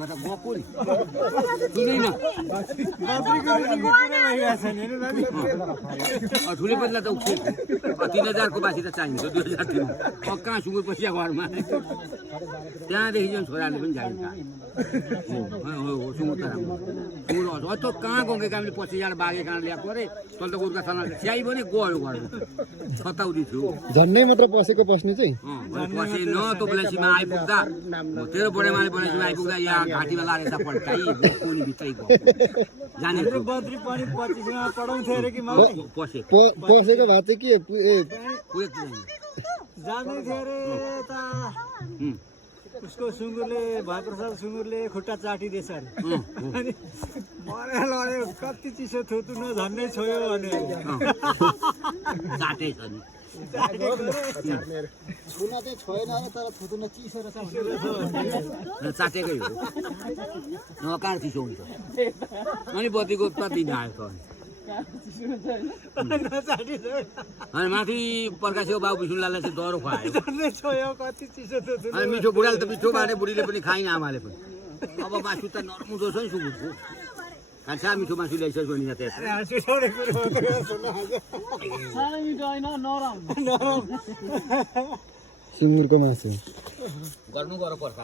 मतलब गोकुल सुनै न ठुलै बदला त उठ्यो 3000 को बासी त चाहिन्छ 2000 थियो कहाँ सुँगुर पसिया घरमा त्यहाँदेखि चाहिँ छोराले पनि जान्छ हो सुँगुर त राम्रो त कहाँ गएको हामीले 25000 बागे कहाँ ल्याएको अरे तल त गोरुका छन् स्याइ पनि गयो घरमा छताउदी थियो झन्नै मात्र पसेको पस्ने चाहिँ पछि न तो बेलासीमा आइपुग्दा तेरो बडेमाले बेलासीमा आइपुग्दा यहाँ घाँटीमा लागेर पड्काइ कोनी भित्रै गयो जाने बद्री पनि 25 मा पढाउँथे अरे कि मलाई पसेको भए चाहिँ के जाने थियो अरे त उसको सुँगुरले भयप्रसाद सुँगुरले खुट्टा चाटिदिएछ अरे अनि मरे लड्यो कति चिसो थुतु न झन्नै छोयो भने चाटेछ नि छुन चाहिँ छोएन तर थुतु न चिसो रहेछ चाटेकै हो नकार चिसो हुन्छ अनि बत्तीको कति आएको अनि माथि पर्कासेको बाबु विष्णुलाललाई चाहिँ डह्रो खुवायो अनि मिठो बुढाले त मिठो बाँडे बुढीले पनि खाइन आमाले पनि अब मासु त नरमुदो छ नि सुँगुरको खान्छ मिठो मासु ल्याइसक्यो नि सुँगुरको मासु गर्नु गर पर्का